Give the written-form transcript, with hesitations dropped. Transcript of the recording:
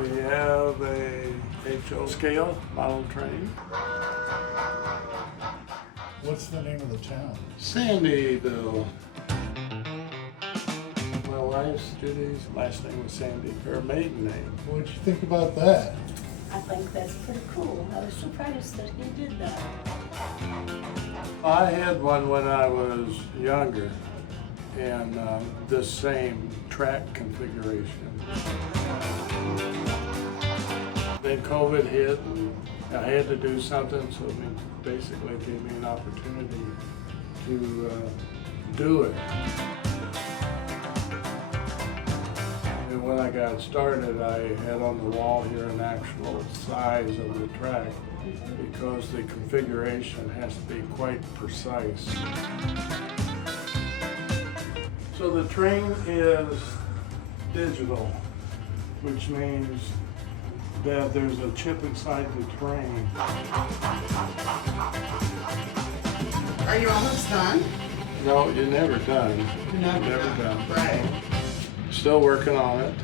We have a HO scale model train. What's the name of the town? Sandyville. My wife's Judy's last name was Sandy, her maiden name. What'd you think about that? I think that's pretty cool. I was surprised that he did that. I had one when I was younger, and this same track configuration. Then COVID hit, and I had to do something, so it basically gave me an opportunity to do it. And when I got started, I had on the wall here an actual size of the track because the configuration has to be quite precise. So the train is digital, which means that there's a chip inside the train. Are you almost done? No, you're never done. Never Never done. Right. Still working on it.